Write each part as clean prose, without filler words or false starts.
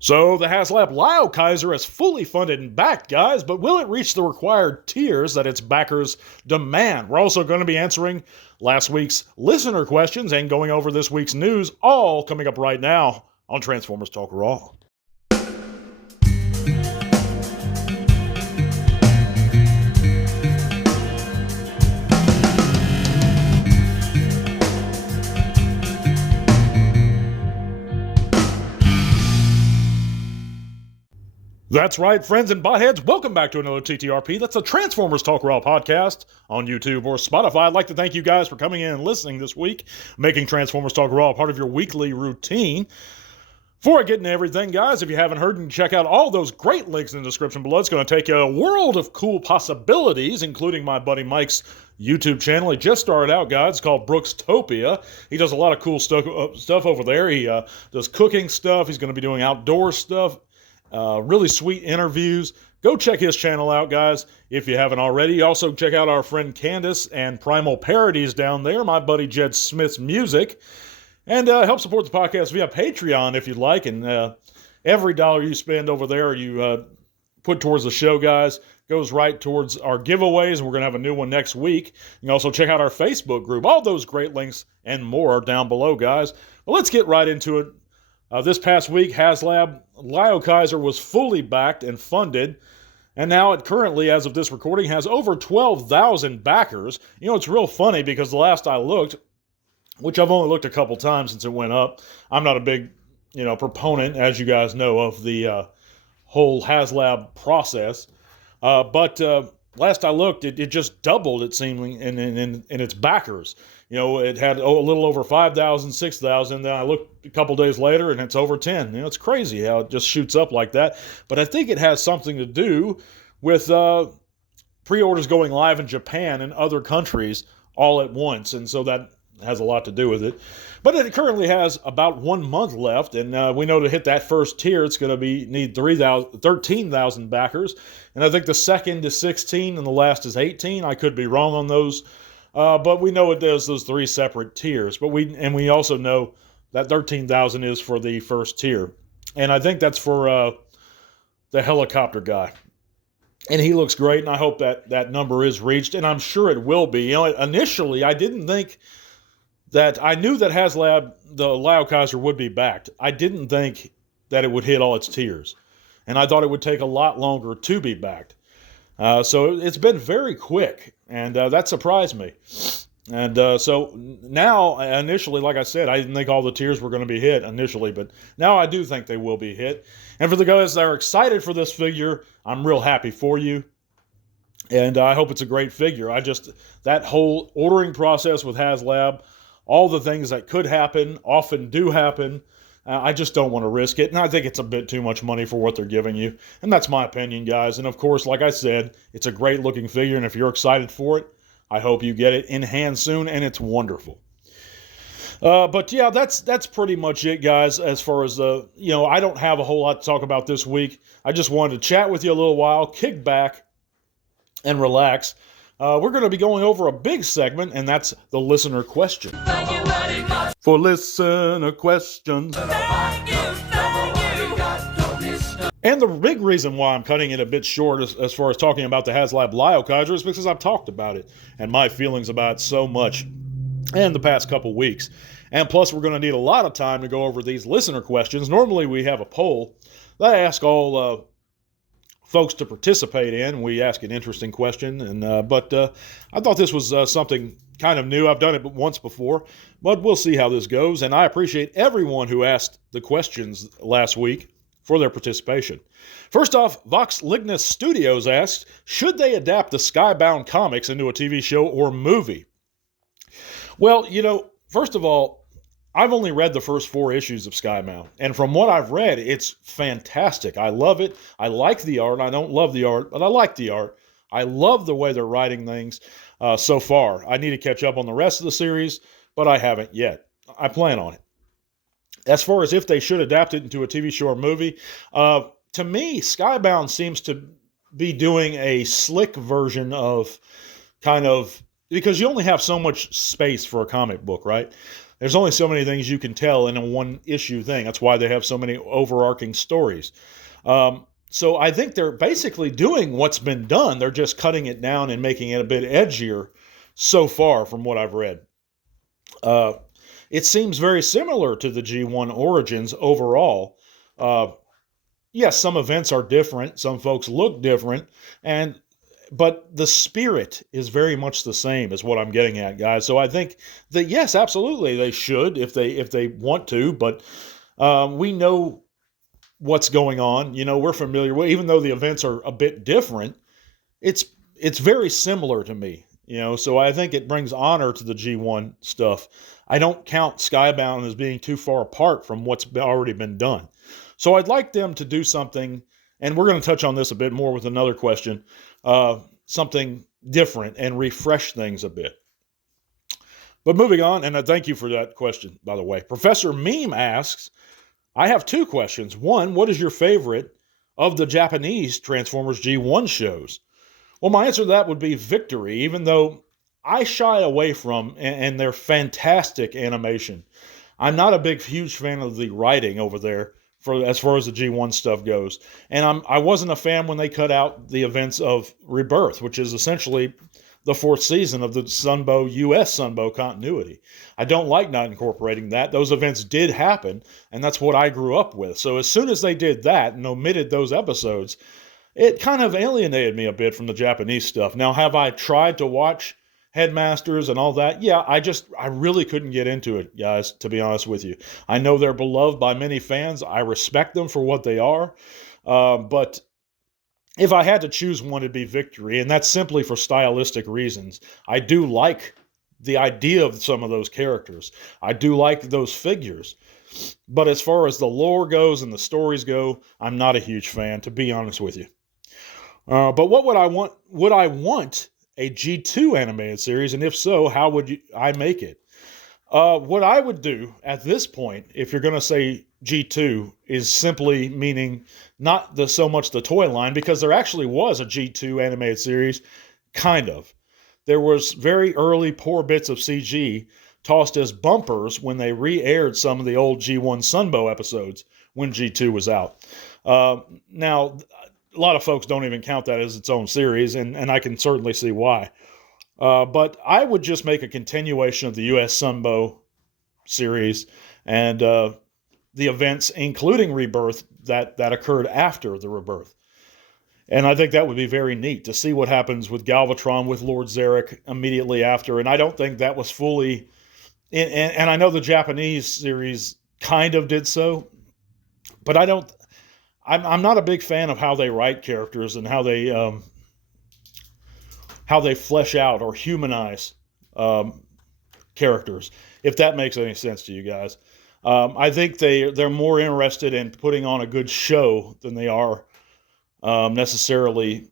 So the Haslab Liokaiser is fully funded and backed, guys, but will it reach the required tiers that its backers demand? We're also going to be answering last week's listener questions and going over this week's news, all coming up right now on Transformers Talk Raw. That's right, friends and botheads. Welcome back to another TTRP. That's a Transformers Talk Raw podcast on YouTube or Spotify. I'd like to thank you guys for coming in and listening this week, making Transformers Talk Raw part of your weekly routine. Before I get into everything, guys, if you haven't heard, you can check out all those great links in the description below. It's going to take you a world of cool possibilities, including my buddy Mike's YouTube channel. He just started out, guys. It's called Brookstopia. He does a lot of cool stuff over there. He does cooking stuff. He's going to be doing outdoor stuff. Really sweet interviews. Go check his channel out, guys, if you haven't already. Also, check out our friend Candice and Primal Parodies down there, my buddy Jed Smith's music. And help support the podcast via Patreon if you'd like. And every dollar you spend over there, you put towards the show, guys, goes right towards our giveaways. And we're going to have a new one next week. You can also check out our Facebook group. All those great links and more are down below, guys. But let's get right into it. This past week, Haslab Liokaiser was fully backed and funded, and now it currently, as of this recording, has over 12,000 backers. You know, it's real funny because the last I looked, which I've only looked a couple times since it went up, I'm not a big, proponent, as you guys know, of the whole Haslab process, but last I looked, it just doubled, it seemed, in its backers. You know, it had a little over 5,000, 6,000. Then I looked a couple days later, and it's over 10. You know, it's crazy how it just shoots up like that. But I think it has something to do with pre-orders going live in Japan and other countries all at once. And so that has a lot to do with it. But it currently has about 1 month left, and we know to hit that first tier, it's going to need 13,000 backers. And I think the second is 16, and the last is 18. I could be wrong on those. But we know it does those three separate tiers. But we also know that 13,000 is for the first tier. And I think that's for the helicopter guy. And he looks great, and I hope that number is reached, and I'm sure it will be. You know, initially, I didn't think that I knew that Haslab, the Liokaiser, would be backed. I didn't think that it would hit all its tiers. And I thought it would take a lot longer to be backed. So it's been very quick, and that surprised me. And so now, initially, like I said, I didn't think all the tiers were going to be hit initially, but now I do think they will be hit. And for the guys that are excited for this figure, I'm real happy for you. And I hope it's a great figure. That whole ordering process with Haslab, all the things that could happen, often do happen. I just don't want to risk it, and I think it's a bit too much money for what they're giving you. And that's my opinion, guys. And of course, like I said, it's a great-looking figure, and if you're excited for it, I hope you get it in hand soon, and it's wonderful. But yeah, that's pretty much it, guys, as far as I don't have a whole lot to talk about this week. I just wanted to chat with you a little while, kick back, and relax. We're going to be going over a big segment, and that's the listener question. Thank you very much. For listener questions. Thank you. And the big reason why I'm cutting it a bit short as far as talking about the Haslab Liokaiser is because I've talked about it and my feelings about it so much in the past couple weeks. And plus, we're going to need a lot of time to go over these listener questions. Normally, we have a poll that I ask all folks to participate in. We ask an interesting question, but I thought this was something kind of new. I've done it once before, but we'll see how this goes. And I appreciate everyone who asked the questions last week for their participation. First off, Vox Lignus Studios asked, should they adapt the Skybound comics into a TV show or movie? Well, first of all, I've only read the first 4 issues of Skybound, and from what I've read, it's fantastic. I love it. I like the art. I don't love the art, but I like the art. I love the way they're writing things so far. I need to catch up on the rest of the series, but I haven't yet. I plan on it. As far as if they should adapt it into a TV show or movie, to me, Skybound seems to be doing a slick version of because you only have so much space for a comic book, right? There's only so many things you can tell in a one issue thing. That's why they have so many overarching stories. So I think they're basically doing what's been done. They're just cutting it down and making it a bit edgier so far from what I've read. It seems very similar to the G1 Origins overall. Yes, some events are different. Some folks look different. But the spirit is very much the same is what I'm getting at, guys. So I think that, yes, absolutely, they should if they want to. But we know what's going on. We're familiar with, even though the events are a bit different, it's very similar to me. So I think it brings honor to the G1 stuff. I don't count Skybound as being too far apart from what's already been done. So I'd like them to do something, and we're going to touch on this a bit more with another question, something different and refresh things a bit. But moving on, and I thank you for that question, by the way. Professor Meme asks, I have two questions. One, what is your favorite of the Japanese Transformers G1 shows? Well, my answer to that would be Victory, even though I shy away from, and they're fantastic animation. I'm not a huge fan of the writing over there as far as the G1 stuff goes. And I wasn't a fan when they cut out the events of Rebirth, which is essentially the fourth season of the U.S. Sunbow continuity. I don't like not incorporating that. Those events did happen, and that's what I grew up with. So as soon as they did that and omitted those episodes, it kind of alienated me a bit from the Japanese stuff. Now, have I tried to watch Headmasters and all that? Yeah, I really couldn't get into it, guys, to be honest with you. I know they're beloved by many fans. I respect them for what they are. But if I had to choose one, it'd be Victory, and that's simply for stylistic reasons. I do like the idea of some of those characters. I do like those figures. But as far as the lore goes and the stories go, I'm not a huge fan, to be honest with you. But what would I want? Would I want a G2 animated series? And if so, how would I make it? What I would do at this point, if you're going to say G2, is simply meaning not so much the toy line, because there actually was a G2 animated series, kind of. There was very early poor bits of CG tossed as bumpers when they re-aired some of the old G1 Sunbow episodes when G2 was out. Now, a lot of folks don't even count that as its own series, and I can certainly see why. But I would just make a continuation of the U.S. Sunbow series and the events, including Rebirth, that occurred after the Rebirth. And I think that would be very neat to see what happens with Galvatron, with Lord Zarek immediately after. And I don't think that was fully... And I know the Japanese series kind of did so, but I'm not a big fan of how they write characters and how they flesh out or humanize characters, if that makes any sense to you guys. I think they're more interested in putting on a good show than they are necessarily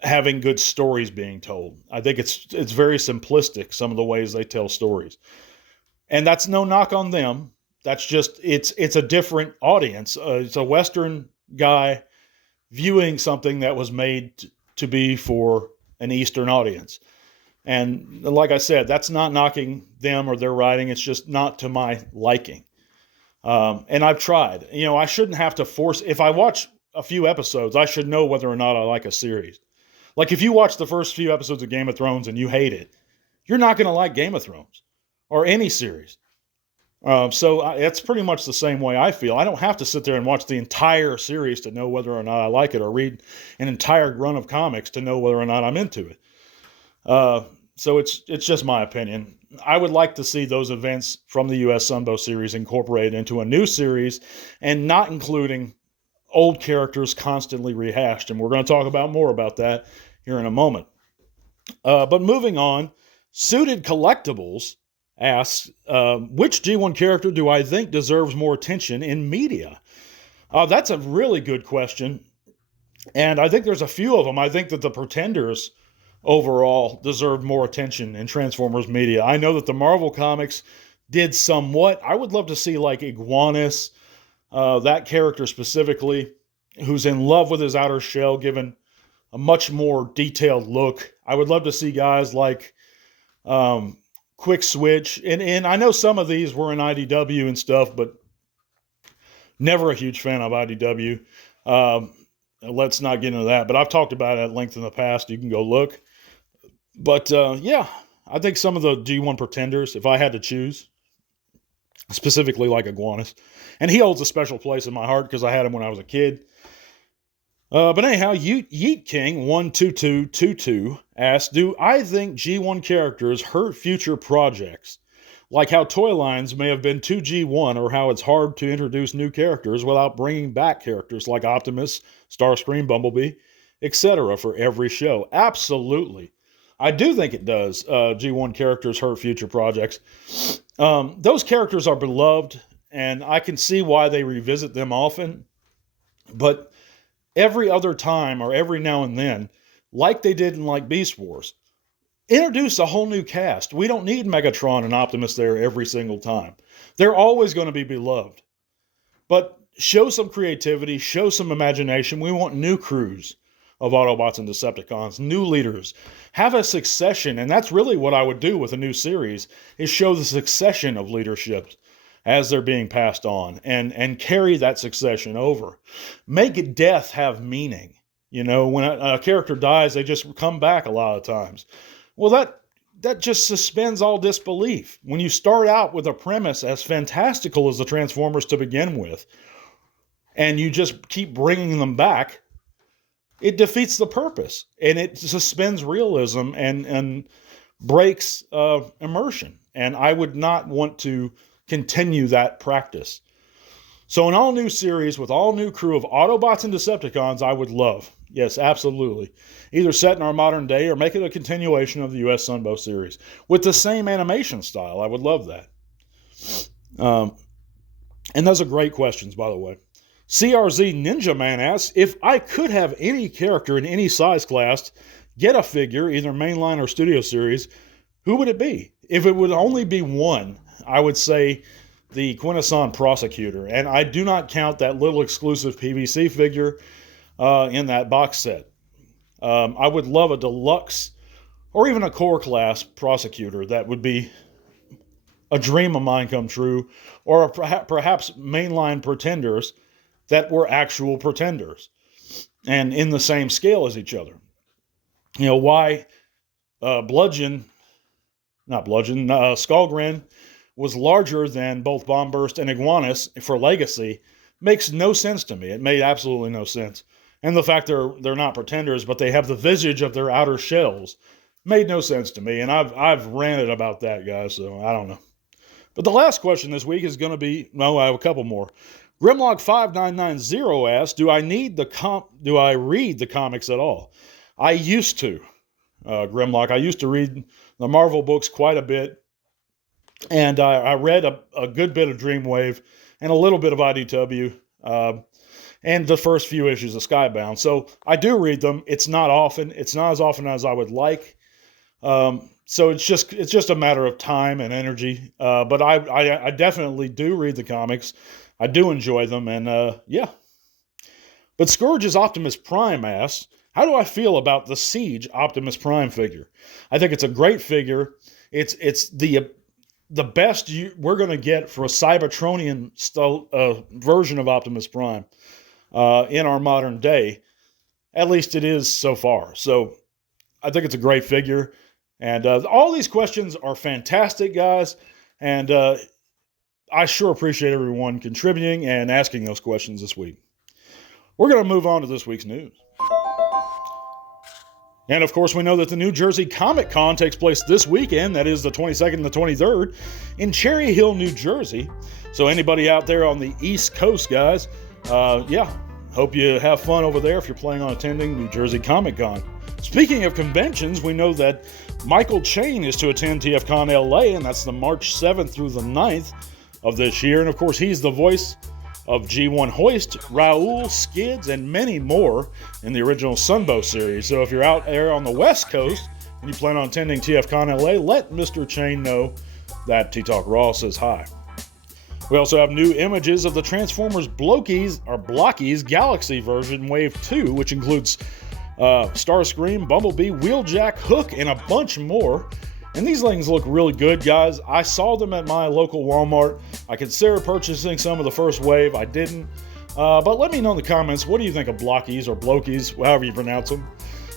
having good stories being told. I think it's very simplistic, some of the ways they tell stories. And that's no knock on them. That's just, it's a different audience. It's a Western guy viewing something that was made to be for an Eastern audience. And like I said, that's not knocking them or their writing. It's just not to my liking. And I've tried. I shouldn't have to force... If I watch a few episodes, I should know whether or not I like a series. Like if you watch the first few episodes of Game of Thrones and you hate it, you're not going to like Game of Thrones or any series. So it's pretty much the same way I feel. I don't have to sit there and watch the entire series to know whether or not I like it, or read an entire run of comics to know whether or not I'm into it. So it's just my opinion. I would like to see those events from the U.S. Sunbow series incorporated into a new series and not including old characters constantly rehashed. And we're going to talk about more about that here in a moment. But moving on, Suited Collectibles asks, which G1 character do I think deserves more attention in media? That's a really good question. And I think there's a few of them. I think that the Pretenders overall deserved more attention in Transformers media. I know that the Marvel Comics did somewhat. I would love to see like Iguanus, that character specifically, who's in love with his outer shell, given a much more detailed look. I would love to see guys like Quinjet quick switch. And I know some of these were in IDW and stuff, but never a huge fan of IDW. Let's not get into that. But I've talked about it at length in the past. You can go look. But yeah, I think some of the G1 pretenders, if I had to choose, specifically like Iguanas, and he holds a special place in my heart because I had him when I was a kid. But anyhow, Yeet King 12222 asks, do I think G1 characters hurt future projects? Like how toy lines may have been too G1, or how it's hard to introduce new characters without bringing back characters like Optimus, Starscream, Bumblebee, etc. for every show. Absolutely. I do think it does. G1 characters hurt future projects. Those characters are beloved, and I can see why they revisit them often. But every other time, or every now and then, like they did in like Beast Wars, introduce a whole new cast. We don't need Megatron and Optimus there every single time. They're always going to be beloved. But show some creativity, show some imagination. We want new crews of Autobots and Decepticons, new leaders. Have a succession, and that's really what I would do with a new series, is show the succession of leadership as they're being passed on, and carry that succession over. Make death have meaning. You know, when a character dies, they just come back a lot of times. Well, that just suspends all disbelief. When you start out with a premise as fantastical as the Transformers to begin with, and you just keep bringing them back, it defeats the purpose, and it suspends realism and breaks immersion. And I would not want to continue that practice. So an all-new series with all-new crew of Autobots and Decepticons, I would love. Yes, absolutely. Either set in our modern day or make it a continuation of the U.S. Sunbow series with the same animation style. I would love that. And those are great questions, by the way. CRZ Ninja Man asks, if I could have any character in any size class get a figure, either mainline or studio series, who would it be? If it would only be one, I would say the Quintesson Prosecutor. And I do not count that little exclusive PVC figure in that box set. I would love a deluxe or even a core class Prosecutor. That would be a dream of mine come true. Or perhaps mainline pretenders that were actual pretenders and in the same scale as each other. You know, why Skullgrin was larger than both Bombburst and Iguanas for Legacy makes no sense to me. It made absolutely no sense. And the fact they're not pretenders, but they have the visage of their outer shells, made no sense to me. And I've ranted about that, guys, so I don't know. But the last question this week is going to be, no, I have a couple more. Grimlock5990 asks, do I read the comics at all? I used to, Grimlock. I used to read the Marvel books quite a bit. And I read a good bit of Dreamwave and a little bit of IDW and the first few issues of Skybound. So I do read them. It's not often. It's not as often as I would like. So it's just a matter of time and energy. But I definitely do read the comics. I do enjoy them, and yeah. But Scourge's Optimus Prime asks, how do I feel about the Siege Optimus Prime figure? I think it's a great figure. It's the best we're going to get for a Cybertronian version of Optimus Prime in our modern day. At least it is so far. So I think it's a great figure. And all these questions are fantastic, guys. And I sure appreciate everyone contributing and asking those questions this week. We're going to move on to this week's news. And of course, we know that the New Jersey Comic Con takes place this weekend. That is the 22nd and the 23rd in Cherry Hill, New Jersey. So anybody out there on the East Coast, guys, yeah, hope you have fun over there if you're planning on attending New Jersey Comic Con. Speaking of conventions, we know that Michael Chain is to attend TFCon LA, and that's the March 7th through the 9th of this year. And of course, he's the voice of G1 Hoist, Raoul, Skids, and many more in the original Sunbow series. So if you're out there on the West Coast and you plan on attending TFCon LA, let Mr. Chain know that T-Talk Raw says hi. We also have new images of the Transformers Blockies Galaxy version Wave 2, which includes Starscream, Bumblebee, Wheeljack, Hook, and a bunch more. And these things look really good, guys. I saw them at my local Walmart. I considered purchasing some of the first wave. I didn't. But let me know in the comments, what do you think of blockies or blokies, however you pronounce them?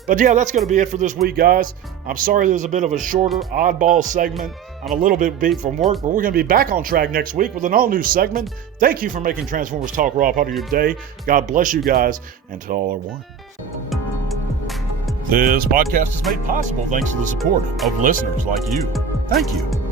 But yeah, that's going to be it for this week, guys. I'm sorry there's a bit of a shorter oddball segment. I'm a little bit beat from work, but we're going to be back on track next week with an all-new segment. Thank you for making Transformers Talk Raw part of your day. God bless you guys, and to all are one. This podcast is made possible thanks to the support of listeners like you. Thank you.